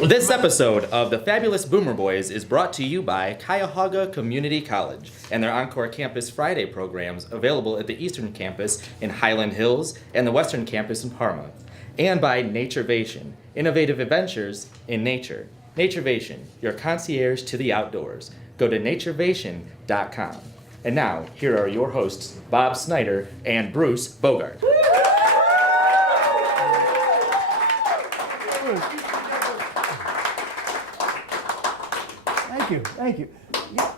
This episode of the Fabulous Boomer Boys is brought to you by Cuyahoga Community College and their Encore Campus Friday programs available at the Eastern Campus in Highland Hills and the Western Campus in Parma. And by Naturevation, innovative adventures in nature. Naturevation, your concierge to the outdoors. Go to naturevation.com. And now, here are your hosts, Bob Snyder and Bruce Bogart. Thank you. Yeah,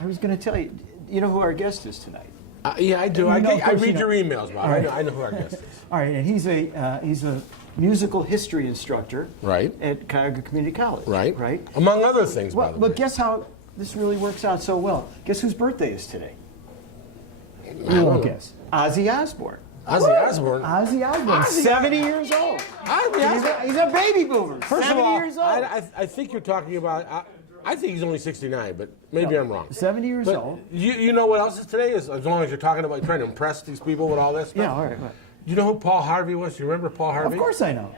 I was going to tell you, you know who our guest is tonight? Yeah, I do. I read your emails, Bob. Right. I know who our guest is. All right, and he's a musical history instructor Right. at Cuyahoga Community College. Right. Among other things, by Well, the way. but guess how this really works out so well? Guess whose birthday is today? I won't guess. Ozzy Osbourne. Ozzy Osbourne. Ozzy Osbourne, 70 years old. He's a baby boomer. First 70 of all, years old. I think you're talking about. I think he's only 69, but maybe I'm wrong. 70 years But old. you know what else is today? As long as you're talking about trying to impress these people with all this stuff. Yeah, all right. You know who Paul Harvey was? You remember Paul Harvey? Of course I know.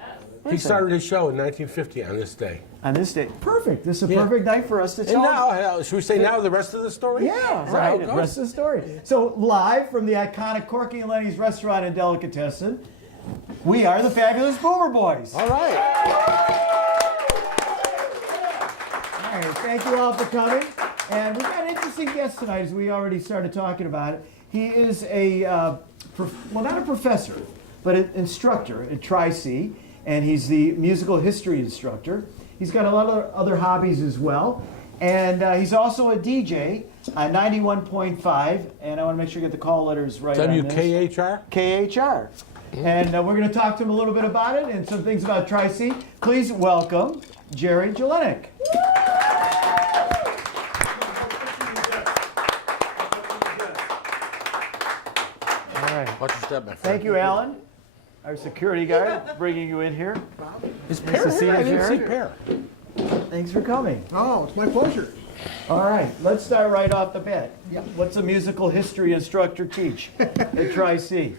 He started his show in 1950 on this day. On this day. Perfect. This is a Yeah. perfect night for us to And tell. now, should we say now the rest of the story? Yeah, Is that how right. it The goes? rest of the story. So, live from the iconic Corky and Lenny's Restaurant and Delicatessen, we are the Fabulous Boomer Boys. All right. All right, thank you all for coming. And we've got an interesting guest tonight, as we already started talking about it. He is well, not a professor, but an instructor at Tri-C, and he's the musical history instructor. He's got a lot of other hobbies as well. And he's also a DJ on 91.5, and I want to make sure you get the call letters right on this. WKHR? KHR. And we're going to talk to him a little bit about it and some things about Tri-C. Please welcome Jerry Jelinek. All right. Watch your step, my friend. Thank you, Alan, our security guard, bringing you in here. Is Nice Pear to see here? you, I didn't see Jerry. Pear. Thanks for coming. Oh, it's my pleasure. All right, let's start right off the bat. What's a musical history instructor teach at Tri-C?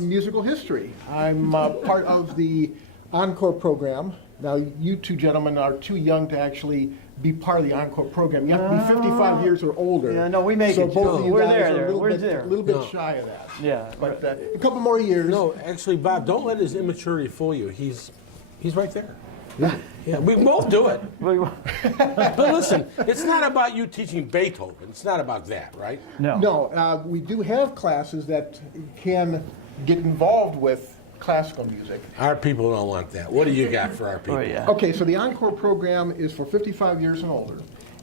Musical history. I'm part of the Encore program. Now, you two gentlemen are too young to actually be part of the Encore program. You have to be 55 years or older. Yeah, no, we make so it. both of you We're guys there, are a we're there. little bit No. shy of that. Yeah. But a couple more years. No, actually, Bob, don't let his immaturity fool you. He's right there. Yeah, we both do it. But listen, it's not about you teaching Beethoven. It's not about that, right? No, we do have classes that can get involved with classical music. Our people don't want that. What do you got for our people? Oh, yeah. Okay, so the Encore program is for 55 years and older,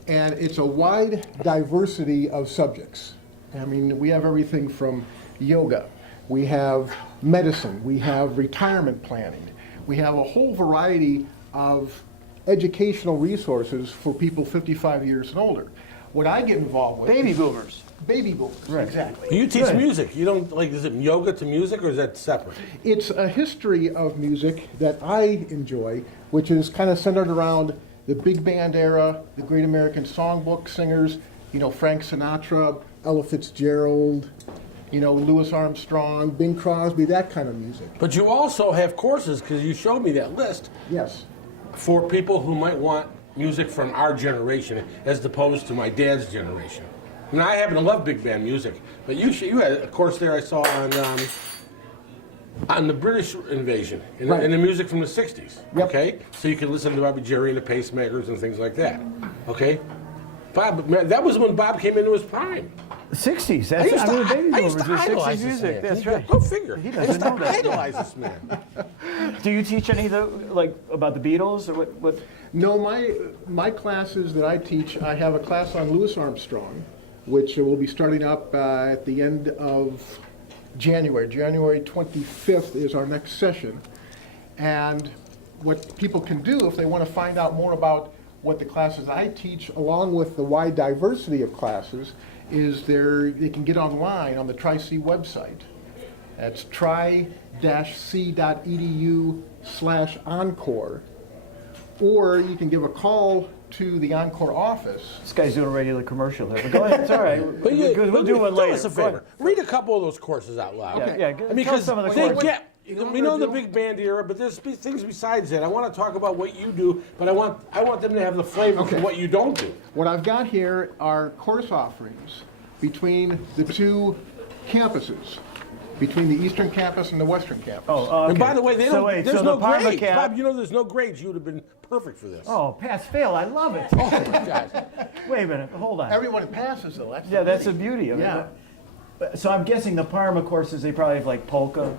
and it's a wide diversity of subjects. I mean, we have everything from yoga, we have medicine, we have retirement planning, we have a whole variety of educational resources for people 55 years and older. What I get involved with Baby boomers. Baby boomers, Right. exactly. You teach Good. music. You don't is it yoga to music or is that separate? It's a history of music that I enjoy, which is kind of centered around the big band era, the Great American Songbook singers, Frank Sinatra, Ella Fitzgerald, Louis Armstrong, Bing Crosby, that kind of music. But you also have courses, because you showed me that list, Yes. for people who might want music from our generation as opposed to my dad's generation. And I happen to love big band music, but you had a course there I saw on the British invasion and, Right. and the music from the 60s. Yep. Okay? So you can listen to Bobby Jerry and the Pacemakers and things like that. Okay? Bob, man, that was when Bob came into his prime. 60s. I used to, Baby I used boomers to are 60s idolize this music. man. That's right. Go figure. He I used doesn't to know that. idolize this man. Do you teach any of the, like, about the Beatles or what? No, my classes that I teach, I have a class on Louis Armstrong, which will be starting up at the end of January. January 25th is our next session. And what people can do if they want to find out more about what the classes I teach, along with the wide diversity of classes, is they can get online on the Tri-C website. That's tri-c.edu/encore. Or you can give a call to the Encore office. This guy's doing a regular commercial here, but go ahead. It's all right. But We'll do one later. Do us a Go favor. ahead. Read a couple of those courses out loud. Yeah, I mean, tell because some of the they courses. get We know the big band era, but there's things besides that. I want to talk about what you do, but I want them to have the flavor of what you don't do. What I've got here are course offerings between the two campuses, between the Eastern Campus and the Western Campus. Oh, okay. And by the way, there's no Parma grades. camp. Bob, you know there's no grades. You would have been perfect for this. Oh, pass-fail, I love it. Oh, my God. Wait a minute, hold on. Everyone passes, though. That's the beauty of Yeah. it. So I'm guessing the Parma courses, they probably have like polka.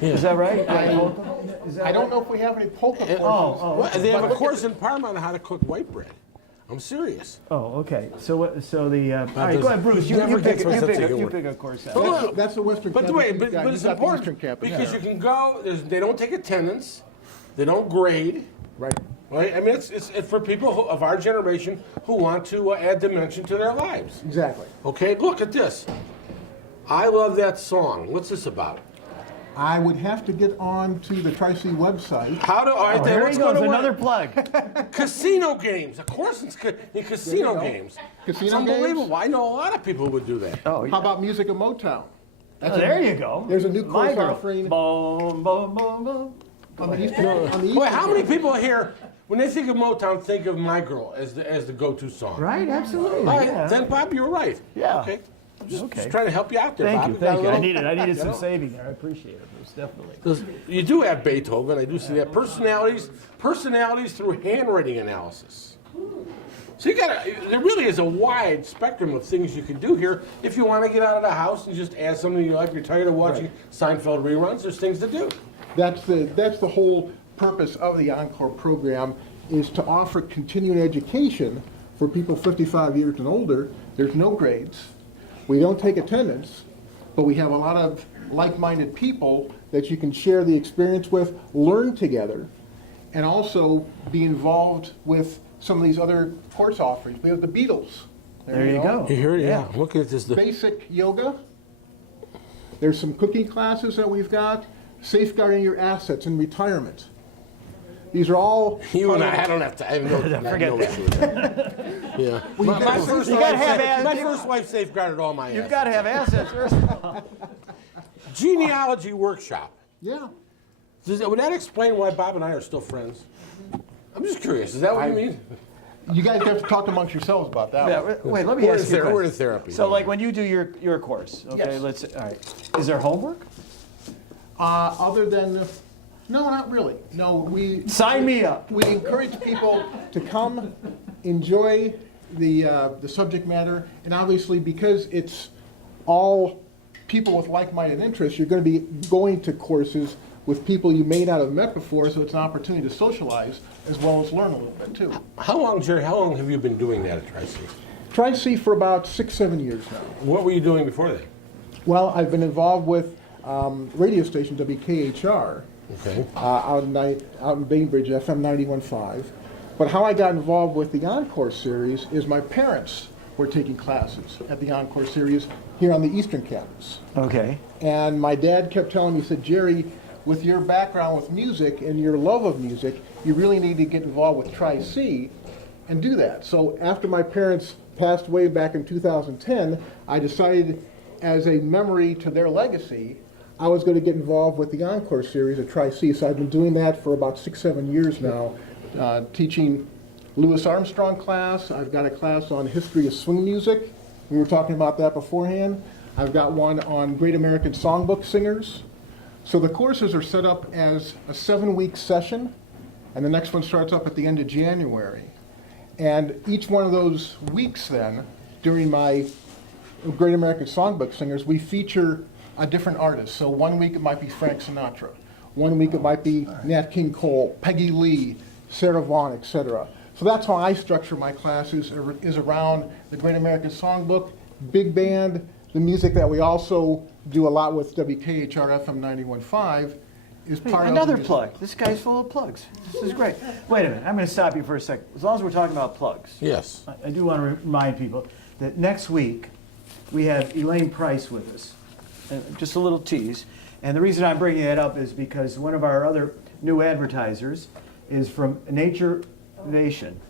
Is that right? Polka? Is that I don't right? know if we have any polka courses. Well, they have a course in Parma on how to cook white bread. I'm serious. Oh, okay. So what? So the all right, go ahead, Bruce. You Never pick gets myself to you good pick a course out. But look, That's the Western But Campus. wait, You've but got- it's you've got the important Eastern Campus. because you can go. They don't take attendance. They don't grade. Right. Right? I mean, it's for people of our generation who want to add dimension to their lives. Exactly. Okay, look at this. I love that song. What's this about? I would have to get on to the Tri-C website. How do I? Oh, here let's he go goes, to another what- plug. casino games. Of course, it's in casino There you go. games. Casino It's unbelievable. I know a lot of people who would do that. Oh, How about Music of Motown? oh, there you go. There's a new course My girl. offering Boom, boom, boom, boom. on the Eastern. Boy, how many people here, when they think of Motown, think of My Girl as the go-to song? Right, absolutely. All right, Yeah. then Bob, you were right. Yeah. Okay. I'm just Okay. trying to help you out there, Thank Bob. you, got a thank you. I little- needed some saving there. I appreciate it, Bruce, definitely. You do have Beethoven. I do see that. Personalities through handwriting analysis. So there really is a wide spectrum of things you can do here. If you want to get out of the house and just add something you like, you're tired of watching Seinfeld reruns, there's things to do. That's the whole purpose of the Encore program, is to offer continuing education for people 55 years and older. There's no grades. We don't take attendance, but we have a lot of like-minded people that you can share the experience with, learn together, and also be involved with some of these other course offerings. We have the Beatles. There you go. You heard it? Yeah. Look at this. Basic yoga. There's some cooking classes that we've got. Safeguarding your assets in retirement. These are all. You and I don't have to. I have no, Forget no that. issue with that. Yeah. My first You wife gotta have sa- my assets. first wife safeguarded all my You've assets. got to have assets first. Genealogy workshop. Yeah. Would that explain why Bob and I are still friends? I'm just curious. Is that what you mean? You guys have to talk amongst yourselves about that. Yeah, one. wait, let me We're ask you a in question. therapy. So, like, when you do your course, okay, Yes. all right, is there homework? Other than, no, not really. No, we Sign me up. we encourage people to come, enjoy the subject matter, and obviously because it's all people with like-minded interests, you're going to be going to courses with people you may not have met before, so it's an opportunity to socialize as well as learn a little bit too. How long, Jerry, how long have you been doing that at Tri-C? Tri-C for about 6-7 years now. What were you doing before that? Well, I've been involved with radio station WKHR Okay. out in Bainbridge, FM 91.5. But how I got involved with the Encore series is my parents were taking classes at the Encore series here on the Eastern Campus. Okay. And my dad kept telling me, he said, Jerry, with your background with music and your love of music, you really need to get involved with Tri-C and do that. So after my parents passed away back in 2010, I decided, as a memory to their legacy, I was going to get involved with the Encore series at Tri-C. So I've been doing that for about 6-7 years now, teaching Louis Armstrong class. I've got a class on history of swing music. We were talking about that beforehand. I've got one on Great American Songbook Singers. So the courses are set up as a 7-week session, and the next one starts up at the end of January. And each one of those weeks then, during my Great American Songbook Singers, we feature a different artist. So 1 week it might be Frank Sinatra. 1 week it might be Nat King Cole, Peggy Lee, Sarah Vaughan, etc. So that's how I structure my classes, is around the Great American Songbook, big band, the music that we also do a lot with WKHR FM 91.5 is part of Another the plug. This guy's full of plugs. This is great. Wait a minute. I'm going to stop you for a second. As long as we're talking about plugs, Yes. I do want to remind people that next week we have Elaine Price with us. Just a little tease. And the reason I'm bringing it up is because one of our other new advertisers is from Nature Nation.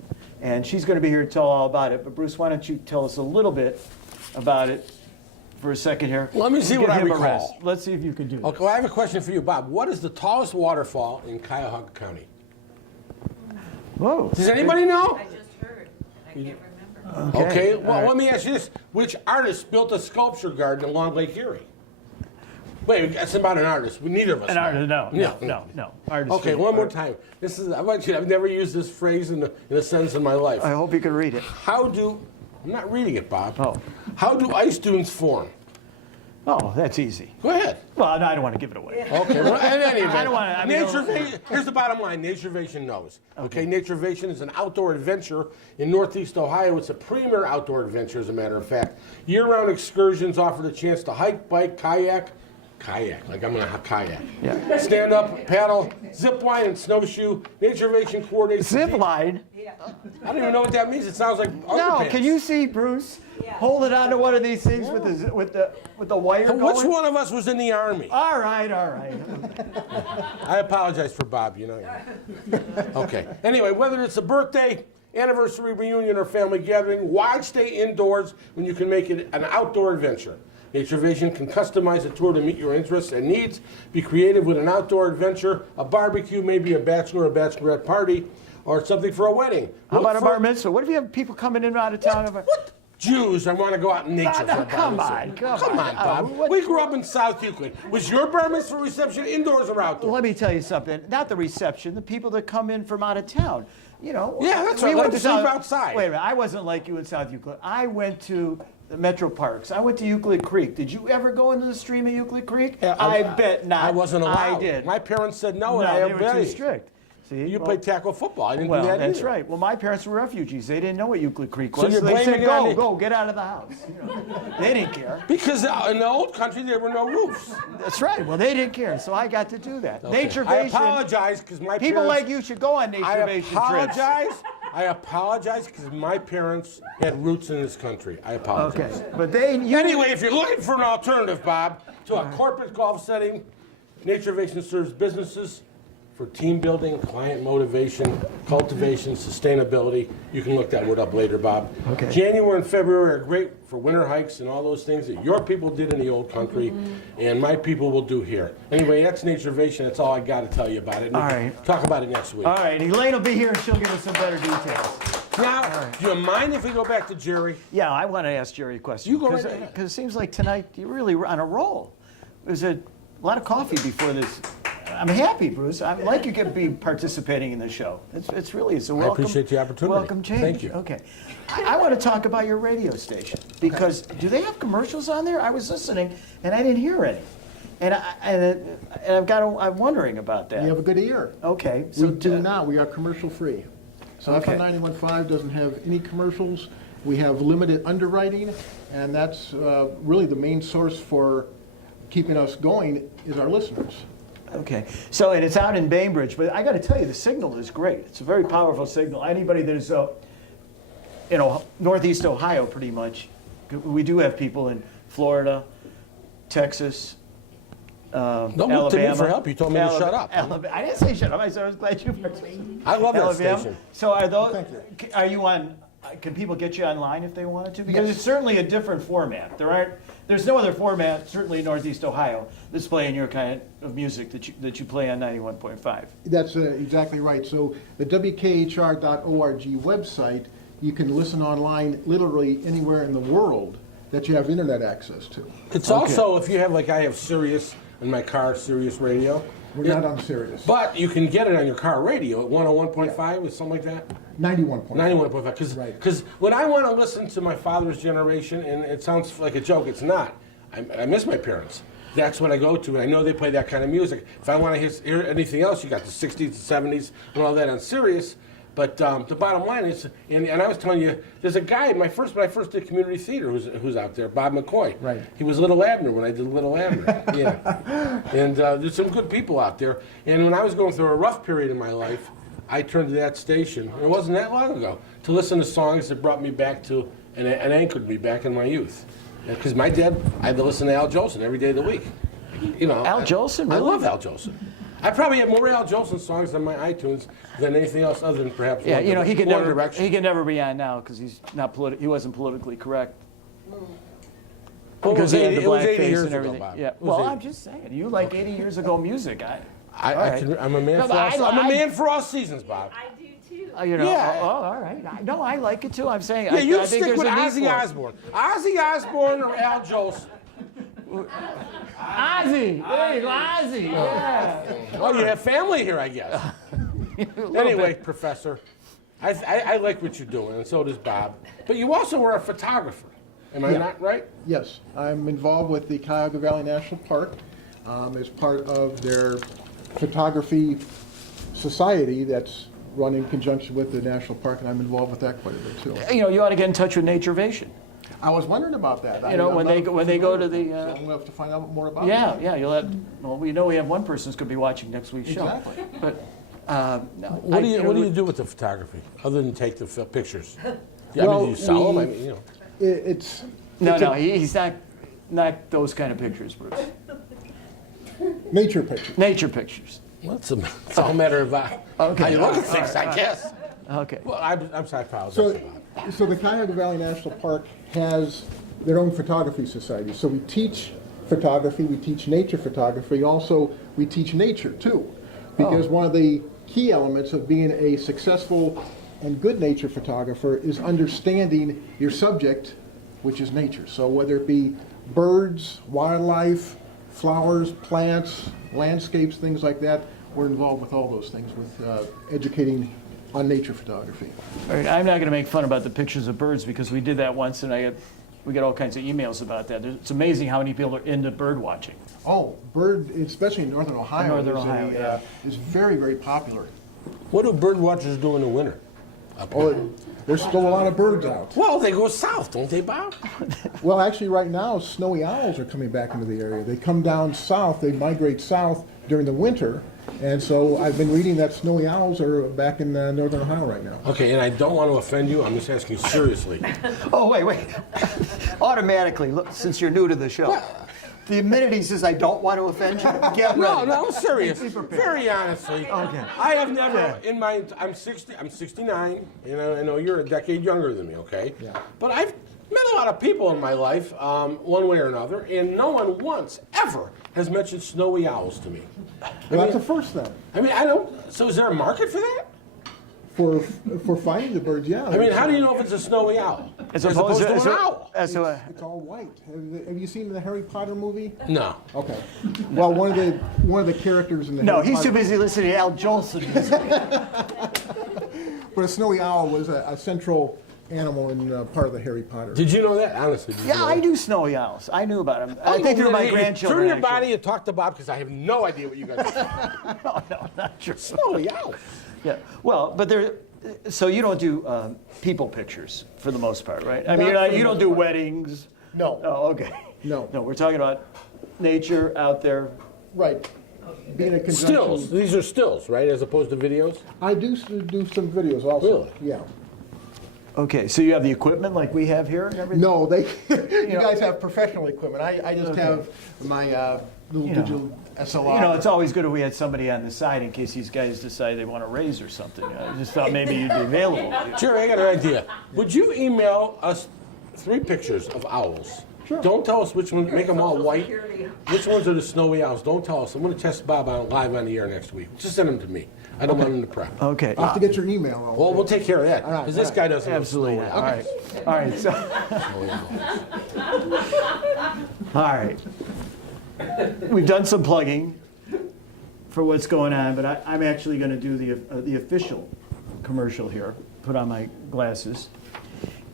And she's going to be here to tell all about it. But Bruce, why don't you tell us a little bit about it for a second here. Let me see Give what I him a recall. rest. Let's see if you can do this. Okay, well, I have a question for you, Bob. What is the tallest waterfall in Cuyahoga County? Whoa. Does anybody know? I just heard. I can't remember. Okay, all well, right. let me ask you this. Which artist built a sculpture garden along Lake Erie? Wait, that's about an artist. Neither of us An know. artist, no. Artist. Okay, one more time. This is, I've never used this phrase in a sentence in my life. I hope you can read it. I'm not reading it, Bob. Oh. How do ice dunes form? Oh, that's easy. Go ahead. Well, no, I don't want to give it away. Okay, well, in any event, I don't wanna- I mean, here's the bottom line. Naturevation knows. Okay, Naturevation is an outdoor adventure in Northeast Ohio. It's a premier outdoor adventure, as a matter of fact. Year-round excursions offer the chance to hike, bike, kayak, like I'm gonna kayak. Yeah. Stand up, paddle, zip line, and snowshoe. Naturevation coordinates. Zip line? I don't even know what that means. It sounds like No, underpants. can you see Bruce holding on to one of these things with the wire Which going? one of us was in the Army? All right. I apologize for Bob, you know. Okay. Anyway, whether it's a birthday, anniversary reunion, or family gathering, why stay indoors when you can make it an outdoor adventure? Naturevation can customize a tour to meet your interests and needs. Be creative with an outdoor adventure, a barbecue, maybe a bachelor or bachelorette party, or something for a wedding. How Look about a for- bar mitzvah? What if you have people coming in and out of town? What? Jews, I want to go out in nature for a bar Come mitzvah. on, Come on, Bob. what- We grew up in South Euclid. Was your bar mitzvah reception indoors or outdoors? Let me tell you something. Not the reception, the people that come in from out of town. You know. Yeah, that's we right. went Let to them sleep South- outside. Wait a minute. I wasn't like you in South Euclid. I went to the Metro Parks. I went to Euclid Creek. Did you ever go into the stream of Euclid Creek? Yeah, I bet not. I wasn't allowed. I did. My parents said no, and no, I they were too obeyed. strict. See, You well, played tackle football. I didn't Well, do that that's either. right. Well, my parents were refugees. They didn't know what Euclid Creek So was. you're they blaming said, it on go, the- get out of the house. You know, they didn't care. Because in the old country, there were no roofs. That's right. Well, they didn't care, so I got to do that. Nature I Nation. apologize because my People parents... like you should go on Nature I Nation trips. apologize. I apologize because my parents had roots in this country. I apologize. Okay, but they. Anyway, if you're looking for an alternative, Bob, to a corporate golf setting, Naturevation serves businesses for team building, client motivation, cultivation, sustainability. You can look that word up later, Bob. Okay. January and February are great for winter hikes and all those things that your people did in the old country and my people will do here. Anyway, that's Naturevation. That's all I got to tell you about it. All right. Talk about it next week. All right, Elaine will be here and she'll give us some better details. Now, do you mind if we go back to Jerry? Yeah, I want to ask Jerry a question. You go right ahead. Because it seems like tonight you're really on a roll. There's a lot of coffee before this. I'm happy, Bruce. I'm like you could be participating in the show. It's really a welcome. appreciate the opportunity. Welcome change. Thank you. Okay. I want to talk about your radio station because do they have commercials on there? I was listening and I didn't hear any. And I'm wondering about that. You have a good ear. Okay. We do not. We are commercial free. So Okay. FM 91.5 doesn't have any commercials. We have limited underwriting, and that's really the main source for keeping us going is our listeners. Okay, so and it's out in Bainbridge, but I got to tell you, the signal is great. It's a very powerful signal. Anybody that is, Northeast Ohio, pretty much. We do have people in Florida, Texas, Don't look to me Alabama. for help. You told me to shut up. Alabama. I didn't say shut up. I said I was glad you participated. I love that Alabama. station. So are those? Thank you. Are you on? Can people get you online if they wanted to? Because it's certainly a different format. There's no other format, certainly in Northeast Ohio, that's playing your kind of music that you play on 91.5. That's exactly right. So the WKHR.org website, you can listen online literally anywhere in the world that you have internet access to. It's also, if you have, like I have Sirius in my car, Sirius Radio. We're not on Sirius. But you can get it on your car radio at 101.5 or something like that. 91.5. 91.5. Because when I want to listen to my father's generation, and it sounds like a joke, it's not. I miss my parents. That's what I go to. I know they play that kind of music. If I want to hear anything else, you got the 60s, the 70s, and all that on Sirius. But the bottom line is, and I was telling you, there's a guy, when I first did community theater who's out there, Bob McCoy. Right. He was Little Abner when I did Little Abner. Yeah. And there's some good people out there. And when I was going through a rough period in my life, I turned to that station, and it wasn't that long ago, to listen to songs that brought me back to, and anchored me back in my youth. Because my dad, I had to listen to Al Jolson every day of the week. You know, Al Jolson, I really? love Al Jolson. I probably have more Al Jolson songs on my iTunes than anything else other than perhaps Yeah, One he could One never. He Direction. can never be on now because he's not. He wasn't politically correct. Well, Because he had the it was 80 blackface years and ago, everything. Bob. Yeah. It was Well, 80. I'm just saying, you like 80 years ago music. I'm a man No, for but all. I'm a man for all seasons, Bob. I do too. You know, Yeah. all right. No, I like it too. I'm saying, Yeah, I you think stick there's with a need Ozzy for it. Osbourne. Ozzy Osbourne or Al Jolson. Ozzy. There you go, Ozzy. Yeah. Oh, you have family here, I guess. Anyway, Professor, I like what you're doing, and so does Bob. But you also are a photographer. Am I not right? Yes, I'm involved with the Cuyahoga Valley National Park as part of their photography society that's run in conjunction with the national park, and I'm involved with that quite a bit too. You know, you ought to get in touch with Naturevation. I was wondering about that. You know, I'm when not they go to familiar, the, so I'm gonna have to find out more about it. Yeah, you'll have. Well, we know we have one person who's going to be watching next week's show. Exactly. But no, What do you do with the photography, other than take the pictures? Yeah, I Well, mean, you sell them. I mean, you know. It's No, he's not those kind of pictures, Bruce. nature pictures. Nature pictures. Well, it's all a matter of Okay. how you look at things, I guess. Okay. Well, I'm sorry, I apologize. So the Cuyahoga Valley National Park has their own photography society. So we teach photography, we teach nature photography, also we teach nature too. Because one of the key elements of being a successful and good nature photographer is understanding your subject, which is nature. So whether it be birds, wildlife, flowers, plants, landscapes, things like that, we're involved with all those things with educating on nature photography. All right, I'm not going to make fun about the pictures of birds because we did that once, and we get all kinds of emails about that. It's amazing how many people are into bird watching. Oh, bird, especially in northern Ohio, Northern Ohio, is very, very popular. What do bird watchers do in the winter? Oh, there's still a lot of birds out. Well, they go south, don't they, Bob? Well, actually, right now, snowy owls are coming back into the area. They come down south, they migrate south during the winter, and so I've been reading that snowy owls are back in northern Ohio right now. Okay, and I don't want to offend you. I'm just asking you seriously. Oh, wait. Automatically, look, since you're new to the show. The minute he says, I don't want to offend you, get ready. No, I'm serious. Very honestly. Okay. I have never, I'm 69, and I know you're a decade younger than me, okay? Yeah. But I've met a lot of people in my life, one way or another, and no one once, ever, has mentioned snowy owls to me. Well, that's the first thing. I mean, so is there a market for that? For finding the birds, yeah. I mean, how do you know if it's a snowy owl? As opposed to an owl? It's all white. Have you seen the Harry Potter movie? No. Okay. Well, one of the characters in the No, Harry he's Potter, too busy listening to Al Jolson. But a snowy owl was a central animal in part of the Harry Potter. Did you know that? Honestly, did you Yeah, know I that? knew snowy owls. I knew about them. I think they're my grandchildren. Turn your actually. body and talk to Bob, because I have no idea what you guys are. No, not true. Snowy owl. Yeah. Well, but they're. So you don't do people pictures for the most part, right? I mean, Not for the you don't most do part. weddings. No. Oh, okay. No. No, we're talking about nature out there. Right. Being a conjunction. Stills. These are stills, right, as opposed to videos? I do some videos also. Really? Yeah. Okay, so you have the equipment like we have here and everything? No, you know- guys have professional equipment. I just have my little You know. digital SLR. You know, it's always good if we had somebody on the side in case these guys decide they want to raise or something. I just thought maybe you'd be available. Jerry, I got an idea. Would you email us 3 pictures of owls? Sure. Don't tell us which ones, make them all white. Which ones are the snowy owls? Don't tell us. I'm going to test Bob out live on the air next week. Just send them to me. I don't want them to prep. Okay. I'll have to get your email. Well, we'll take care of that, All right, because this all guy doesn't know Absolutely. snowy All owls. right. All right. So. All right. We've done some plugging for what's going on, but I'm actually going to do the official commercial here. Put on my glasses.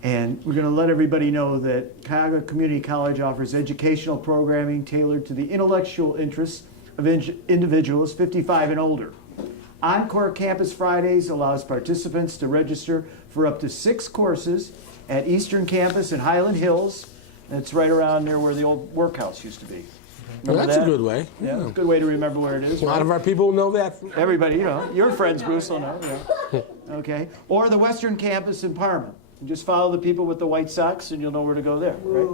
And we're going to let everybody know that Cuyahoga Community College offers educational programming tailored to the intellectual interests of individuals 55 and older. Encore Campus Fridays allows participants to register for up to 6 courses at Eastern Campus in Highland Hills. It's right around near where the old workhouse used to be. Well, Remember that's a that? good way. Yeah, it's a good way to remember where it is. A lot right? of our people know that. Everybody, you know, your friends, Bruce, will know. Yeah. Okay. Or the Western Campus in Parma. You just follow the people with the white socks and you'll know where to go there, right?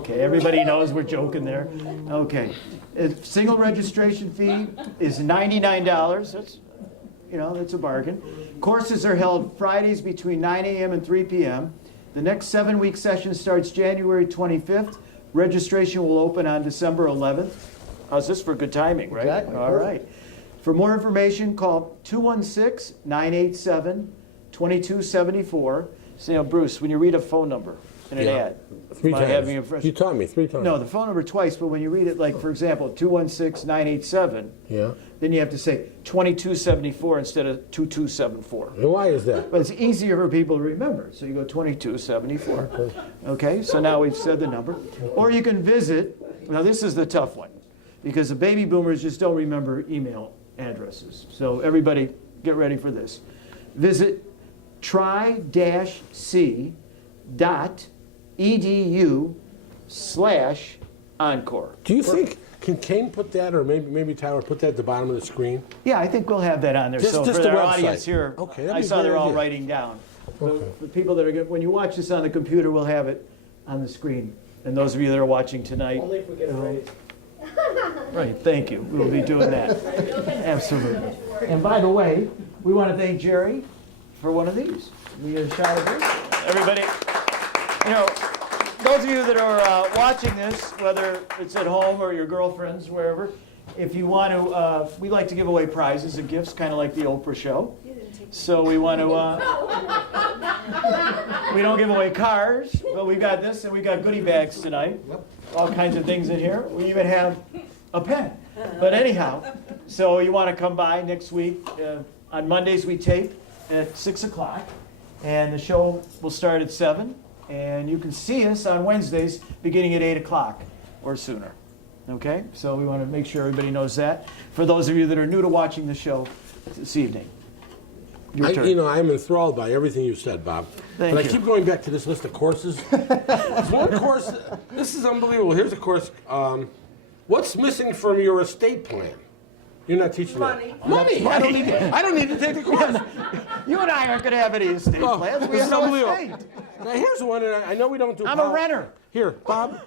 Okay, everybody knows we're joking there. Okay. A single registration fee is $99. That's a bargain. Courses are held Fridays between 9 a.m. and 3 p.m. The next 7-week session starts January 25th Registration will open on December 11th. How's this for good timing, right? Exactly. All right. For more information, call 216-987-2274. Say, Bruce, when you read a phone number in an ad, 3 am I having a times. fresh- You taught me 3 times. no, the phone number twice, but when you read it, like, for example, 216-987, Yeah. then you have to say 2274 instead of 2274. And why is that? But it's easier for people to remember, so you go 2274. Okay, so now we've said the number. Or you can visit, now this is the tough one, because the baby boomers just don't remember email addresses. So everybody, get ready for this. Visit try-c.edu/encore. Do you think, can Kane put that, or maybe Tyler, put that at the bottom of the screen? Yeah, I think we'll have that on there. Just So for the our website. audience here, Okay, that'd I be a saw good they're all idea. writing down. Okay. For people that are, when you watch this on the computer, we'll have it on the screen. And those of you that are watching tonight. Only if we get it right. Right, thank you. We'll be doing that. Absolutely. And by the way, we want to thank Jerry for one of these. We get a shot of this. Everybody, those of you that are watching this, whether it's at home or your girlfriends, wherever, if you want to, we like to give away prizes and gifts, kind of like the Oprah show. So we want to, we don't give away cars, but we got this, and we got goodie bags tonight. All kinds of things in here. We even have a pen. But anyhow, so you want to come by next week. On Mondays we tape at 6 o'clock, and the show will start at 7. And you can see us on Wednesdays beginning at 8 o'clock or sooner. Okay? So we want to make sure everybody knows that. For those of you that are new to watching the show this evening. Your turn. I'm enthralled by everything you said, Bob. Thank but you. I keep going back to this list of courses. There's one course, this is unbelievable. Here's a course, what's missing from your estate plan? You're not teaching Money. that. Money. I don't need to take the course. You and I aren't going to have any estate plans. We this have is no unbelievable. estate. Now here's one, and I know we don't do. I'm a renter. Here, Bob.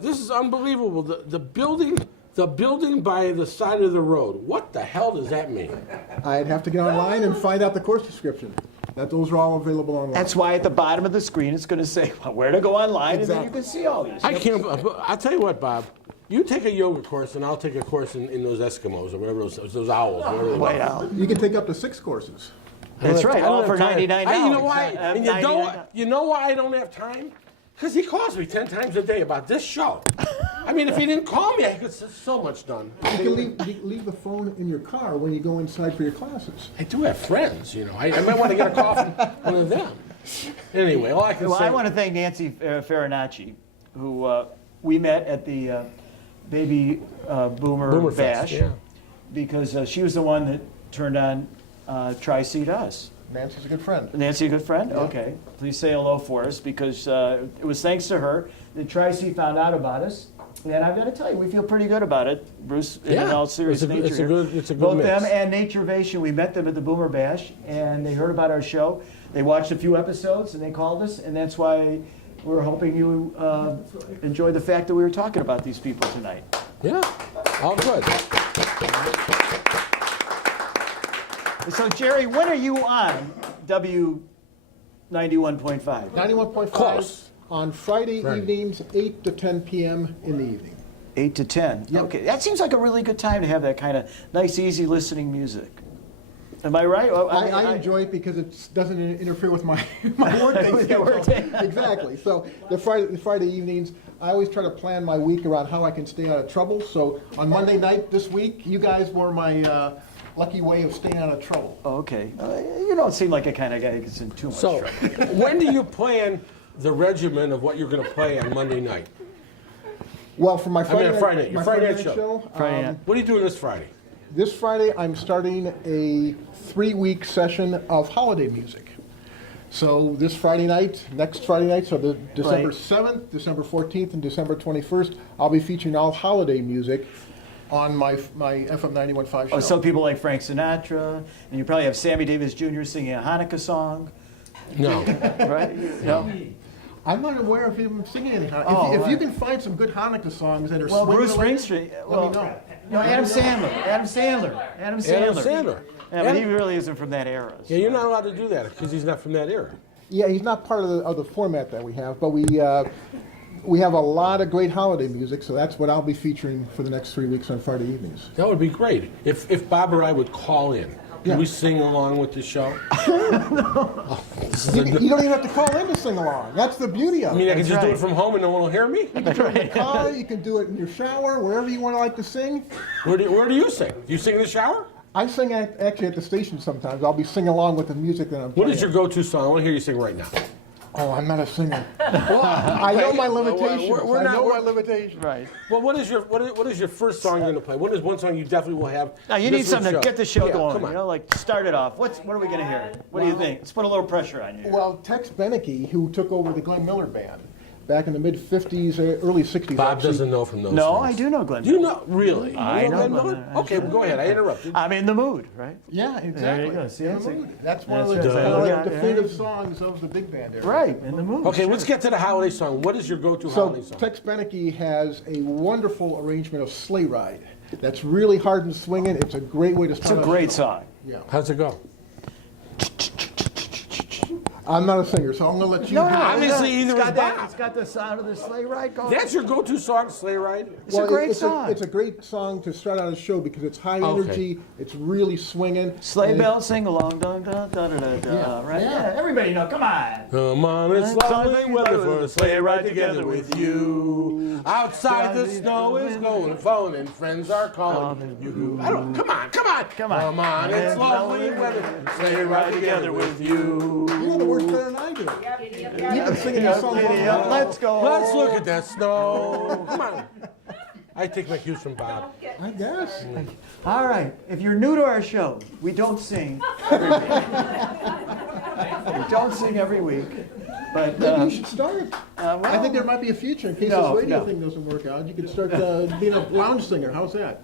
This is unbelievable. The building by the side of the road. What the hell does that mean? I'd have to get online and find out the course description. Those are all available online. That's why at the bottom of the screen it's going to say where to go online, and then you Exactly. can see all these. I can't. I'll tell you what, Bob. You take a yoga course, and I'll take a course in those Eskimos or whatever those owls. Whatever they Wait are. out. You can take up to 6 courses. That's right. I don't All have for time. $99. You know why? And you $99. know why I don't have time? Because he calls me 10 times a day about this show. I mean, if he didn't call me, I could get so much done. You can leave the phone in your car when you go inside for your classes. I do have friends, I might want to get a call from one of them. Anyway, all I can Well, say. I want to thank Nancy Farinacci, who we met at the Baby Boomer Fest, Bash, yeah. because she was the one that turned on Tri-C to us. Nancy's a good friend. Nancy, a good friend? Okay. Please say hello for us, because it was thanks to her that Tri-C found out about us. And I've got to tell you, we feel pretty good about it, Bruce, in Yeah. all serious It's a nature. good Both mix. them and Naturevation, we met them at the Boomer Bash, and they heard about our show. They watched a few episodes, and they called us, and that's why we're hoping you enjoy the fact that we were talking about these people tonight. Yeah, all good. So, Jerry, when are you on W91.5? 91.5 Close. on Friday Right. evenings, 8 to 10 p.m. in the evening. 8 to 10. Yep. Okay, that seems like a really good time to have that kind of nice, easy listening music. Am I right? Well, I enjoy it because it doesn't interfere with my work day With your work day. schedule. Exactly. So the Friday evenings, I always try to plan my week around how I can stay out of trouble. So on Monday night this week, you guys were my lucky way of staying out of trouble. Oh, okay. You don't seem like a kind of guy who gets in too much So, trouble. when do you plan the regimen of what you're going to play on Monday night? Well, for my Friday night, your my Friday Friday night night show. show, Friday night. What are you doing this Friday? this Friday I'm starting a 3-week session of holiday music. So this Friday night, next Friday night, so the December Right. 7th, December 14th, and December 21st, I'll be featuring all holiday music on my FM 91.5 show. Oh, some people like Frank Sinatra, and you probably have Sammy Davis Jr. singing a Hanukkah song, No. right? No? I'm not aware of him singing any Hanukkah. Oh, if you right. can find some good Hanukkah songs that are Well, swing Bruce related, Springsteen. let Well, me know. Adam Sandler. Adam Sandler. Adam Sandler. Yeah, but he really isn't from that era. Yeah, you're not allowed to do that because he's not from that era. Yeah, he's not part of the format that we have, but we have a lot of great holiday music, so that's what I'll be featuring for the next 3 weeks on Friday evenings. That would be great. If Bob or I would call in, can Yeah. we sing along with the show? You don't even have to call in to sing along. That's the beauty of I it. mean, I can just do right. it from home and no one will hear me? You can do it in the car, you can do it in your shower, wherever you want to like to sing. Where do you sing? Do you sing in the shower? I sing actually at the station sometimes. I'll be singing along with the music that I'm What playing. is your go-to song? I want to hear you sing right now. Oh, I'm not a singer. I know my limitations. we're I not- know we're- my limitations. Right. Well, what is your first song you're going to play? What is one song you definitely will have? Now you this need something to week's get the show Yeah, going. Come on. You know, like start it off. What are we gonna hear? What do you think? Let's put a little pressure on you. Well, Tex Beneke, who took over the Glenn Miller Band back in the mid-'50s, early '60s. Bob actually. doesn't know from those No, things. I do know Glenn. Do you know? Really? I You know Glenn Glenn Miller? Miller. Okay, well, go ahead. I interrupted. I'm in the mood, right? Yeah, exactly. you go. See, In that's the a- mood. That's one of that's the right. Yeah, definitive songs of the big band era. Right, in the mood. Okay, sure. let's get to the holiday song. What is your go-to So holiday song? Tex Beneke has a wonderful arrangement of Sleigh Ride. That's really hard and swinging. It's a great way to It's start. a great song. Yeah. How's it go? I'm not a singer, so I'm going to let you No, do no, it. Obviously, it's either got is that. Bob. It's got the sound of the sleigh ride going. That's your go-to song, Sleigh Ride? It's a great it's song. It's a great song to start out a show because it's high Okay. energy. It's really swinging. Sleigh and bells sing along, dun dun dun dun dun, dun, right? Yeah. Yeah, everybody know. Come on. Come on, it's It's lovely lovely weather weather for a sleigh ride together with you. Outside the snow is going, falling, and friends are calling you. I don't. Come on, come on, Come on. Come on, it's lovely weather for a sleigh ride together with you. You know the words better than I do. You've been singing these songs all Giddy up, along. let's go. Let's look at that snow. Come on. I take my cues from Bob. I guess. All right. If you're new to our show, we don't sing every week. We don't sing every week. But Maybe you should start. well, I think there might be a future in case No, this radio no. thing doesn't work out. You could start being a lounge singer. How's that?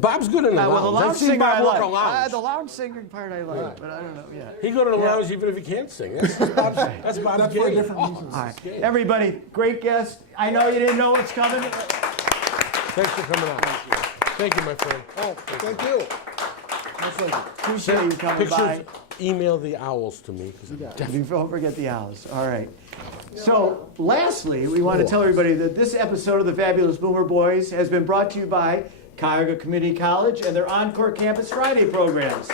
Bob's good in the well, the lounge. lounge I've seen singer I Bob work like. a lounge. The lounge singing part I like, but I don't know. Yeah. He go to the lounge even if he can't sing. That's Bob's, that's Bob's That's for game. different reasons. All right. Everybody, great guest. I know you didn't know what's coming. Thanks for coming out. Thank you, my friend. Oh, thank you. My pleasure. Appreciate you coming by. Pictures, email the owls to me. 'Cause I'm You don't forget the owls. All right. So, lastly, we want to tell everybody that this episode of the Fabulous Boomer Boys has been brought to you by Cuyahoga Community College and their Encore Campus Friday programs.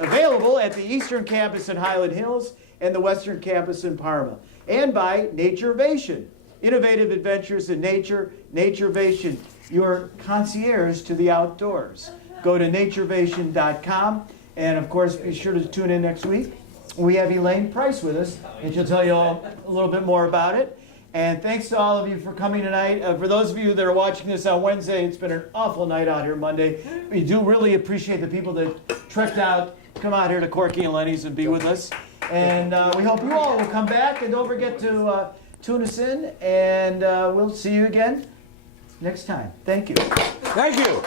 Available at the Eastern Campus in Highland Hills and the Western Campus in Parma. And by Naturevation. Innovative adventures in nature, Naturevation, your concierge to the outdoors. Go to naturevation.com. And of course, be sure to tune in next week. We have Elaine Price with us, and she'll tell you all a little bit more about it. And thanks to all of you for coming tonight. For those of you that are watching this on Wednesday, it's been an awful night out here Monday. We do really appreciate the people that trekked out, come out here to Corky and Lenny's and be with us. And we hope you all will come back, and don't forget to tune us in, and we'll see you again next time. Thank you. Thank you.